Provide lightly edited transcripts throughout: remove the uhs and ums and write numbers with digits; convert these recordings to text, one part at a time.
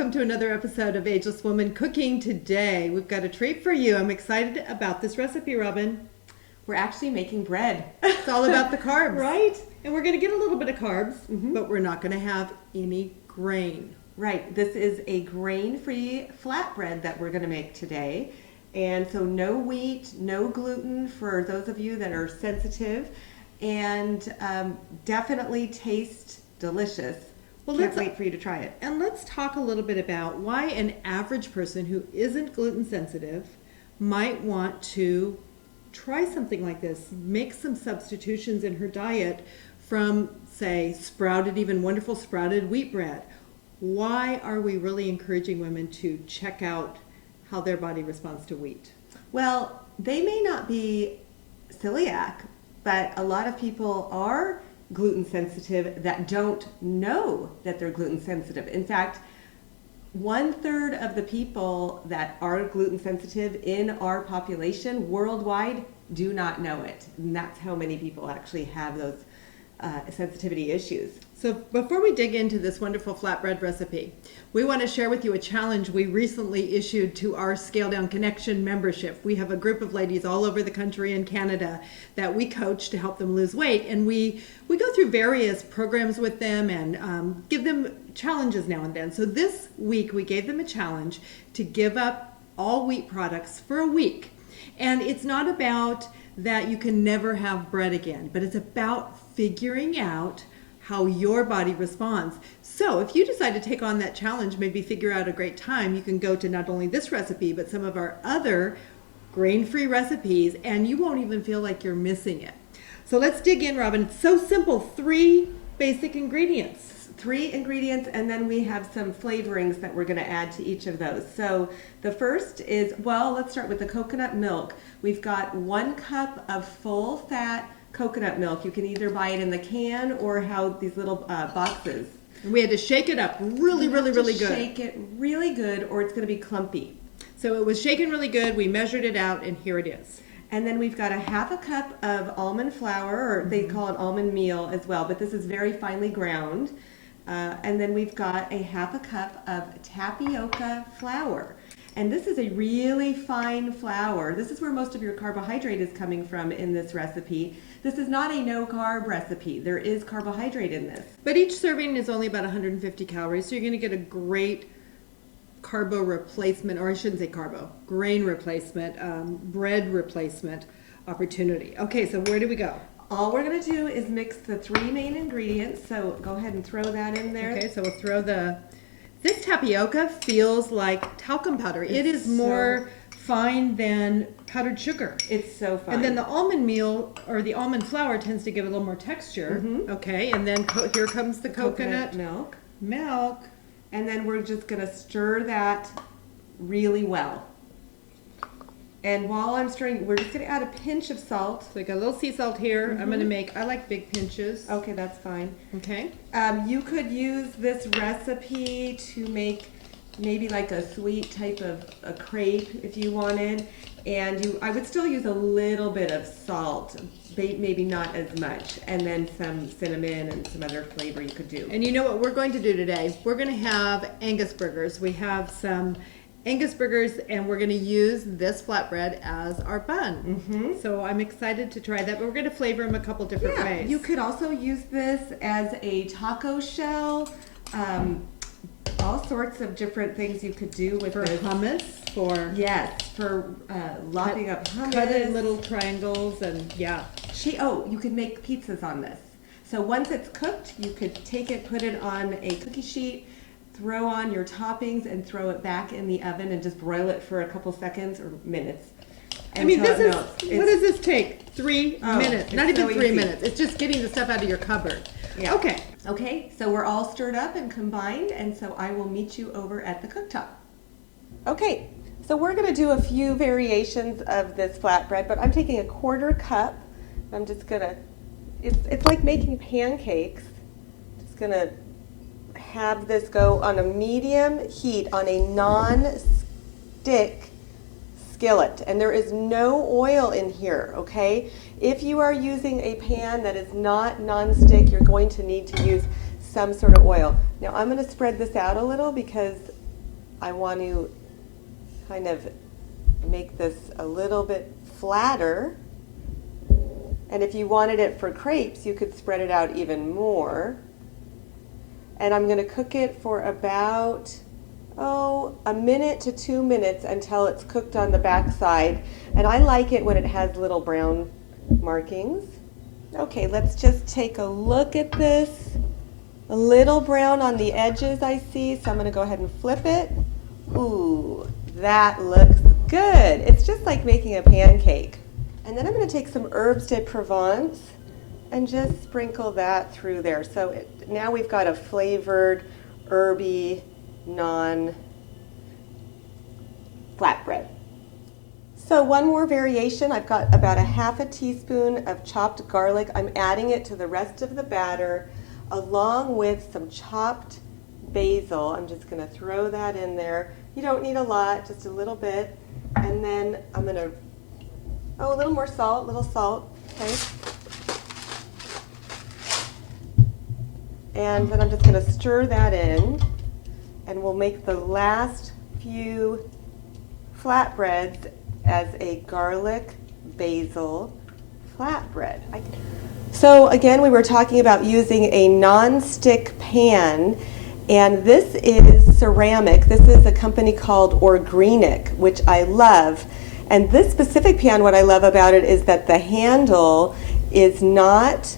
welcome to another episode of Ageless Woman Cooking. Today, we've got a treat for you. I'm excited about this recipe, Robin. We're actually making bread. It's all about the carbs. Right? And we're going to get a little bit of carbs, but we're not going to have any grain. Right. This is a grain-free flatbread that we're going to make today. And so no wheat, no gluten for those of you that are sensitive, and definitely taste delicious. Well, can't wait for you to try it. And let's talk a little bit about why an average person who isn't gluten sensitive might want to try something like this, make some substitutions in her diet from, say, even wonderful sprouted wheat bread. Why are we really encouraging women to check out how their body responds to wheat? Well, they may not be celiac, but a lot of people are gluten sensitive that don't know that they're gluten sensitive. In fact, 1/3 of the people that are gluten sensitive in our population worldwide do not know it. And that's how many people actually have those sensitivity issues. So before we dig into this wonderful flatbread recipe, we want to share with you a challenge we recently issued to our Scale Down Connection membership. We have a group of ladies all over the country and Canada that we coach to help them lose weight, and we go through various programs with them and give them challenges now and then. So this week we gave them a challenge to give up all wheat products for a week. And it's not about that you can never have bread again, but it's about figuring out how your body responds. So if you decide to take on that challenge, maybe figure out a great time, you can go to not only this recipe, but some of our other grain-free recipes, and you won't even feel like you're missing it. So let's dig in, Robin. It's so simple. 3 basic ingredients. 3 ingredients, and then we have some flavorings that we're going to add to each of those. So the first is, well, let's start with the coconut milk. We've got 1 cup of full fat coconut milk. You can either buy it in the can or how these little boxes. And we had to shake it up really good. Shake it really good or it's going to be clumpy. So it was shaken really good. We measured it out and here it is. And then we've got a 1/2 cup of almond flour, or they call it almond meal as well, but this is very finely ground. And then we've got a 1/2 cup of tapioca flour. And this is a really fine flour. This is where most of your carbohydrate is coming from in this recipe. This is not a no-carb recipe. There is carbohydrate in this. But each serving is only about 150 calories, so you're going to get a great carbo replacement, or I shouldn't say carbo, grain replacement, bread replacement opportunity. Okay, so where do we go? All we're going to do is mix the 3 main ingredients, so go ahead and throw that in there. Okay, so we'll throw this tapioca feels like talcum powder. It is more fine than powdered sugar. It's so fine. And then the almond meal, or the almond flour, tends to give it a little more texture. Okay, and then here comes the coconut milk. And then we're just going to stir that really well. And while I'm stirring, we're just going to add a pinch of salt. So I got a little sea salt here. I'm going to I like big pinches. Okay, that's fine. Okay. You could use this recipe to make maybe like a sweet type of a crepe if you wanted. And I would still use a little bit of salt, maybe not as much, and then some cinnamon and some other flavor you could do. And you know what we're going to do today? We're going to have Angus burgers. We have some Angus burgers, and we're going to use this flatbread as our bun. So I'm excited to try that, but we're going to flavor them a couple different ways. You could also use this as a taco shell. All sorts of different things you could do with this. Hummus, for lopping up hummus. Cut it in little triangles, and you could make pizzas on this. So once it's cooked, you could take it, put it on a cookie sheet, throw on your toppings, and throw it back in the oven and just broil it for a couple seconds or minutes. I mean, what does this take? 3 minutes. Not even 3 minutes. It's just getting the stuff out of your cupboard. Yeah. Okay, so we're all stirred up and combined, and so I will meet you over at the cooktop. Okay, so we're going to do a few variations of this flatbread, but I'm taking a 1/4 cup. I'm just going to, it's like making pancakes. Just going to have this go on a medium heat on a non-stick skillet, and there is no oil in here, okay? If you are using a pan that is not non-stick, you're going to need to use some sort of oil. Now I'm going to spread this out a little because I want to kind of make this a little bit flatter. And if you wanted it for crepes, you could spread it out even more. And I'm going to cook it for about, a minute to 2 minutes until it's cooked on the back side. And I like it when it has little brown markings. Okay, let's just take a look at this. A little brown on the edges I see, so I'm going to go ahead and flip it. Ooh, that looks good. It's just like making a pancake. And then I'm going to take some herbes de Provence and just sprinkle that through there. So now we've got a flavored, herby, non-flatbread. So one more variation. I've got about a half a teaspoon of chopped garlic. I'm adding it to the rest of the batter along with some chopped basil. I'm just going to throw that in there. You don't need a lot, just a little bit. And then I'm going to, a little more salt, okay? And then I'm just going to stir that in, and we'll make the last few flatbreads as a garlic basil flatbread. So again, we were talking about using a non-stick pan, and this is ceramic. This is a company called Organic, which I love. And this specific pan, what I love about it is that the handle is not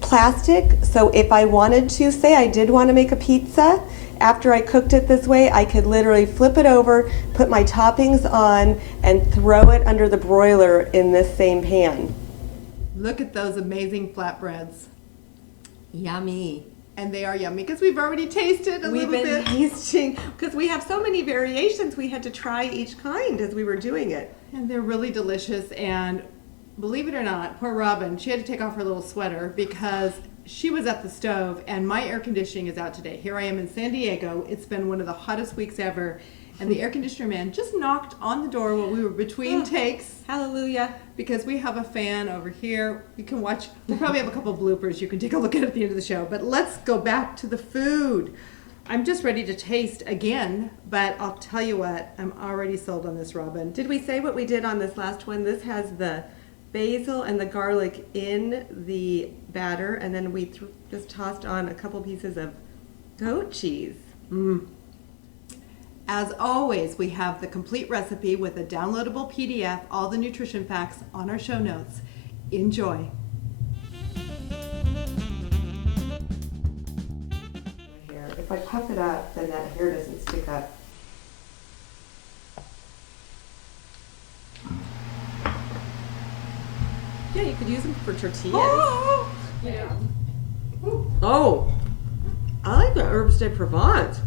plastic. So if I wanted to, say I did want to make a pizza, after I cooked it this way, I could literally flip it over, put my toppings on, and throw it under the broiler in this same pan. Look at those amazing flatbreads. Yummy. And they are yummy because we've already tasted a little bit. We've been tasting, because we have so many variations, we had to try each kind as we were doing it. And they're really delicious. And believe it or not, poor Robin, she had to take off her little sweater because she was at the stove and my air conditioning is out today. Here I am in San Diego. It's been one of the hottest weeks ever. And the air conditioner man just knocked on the door while we were between takes. Hallelujah. Because we have a fan over here. You can watch. We'll probably have a couple of bloopers you can take a look at the end of the show. But let's go back to the food. I'm just ready to taste again, but I'll tell you what, I'm already sold on this, Robin. Did we say what we did on this last one? This has the basil and the garlic in the batter, and then we just tossed on a couple pieces of goat cheese. As always, we have the complete recipe with a downloadable PDF, all the nutrition facts on our show notes. Enjoy. Hair. If I puff it up, then that hair doesn't stick up. Yeah, you could use them for tortillas. Oh, Yeah. Oh, I like the herbes de Provence.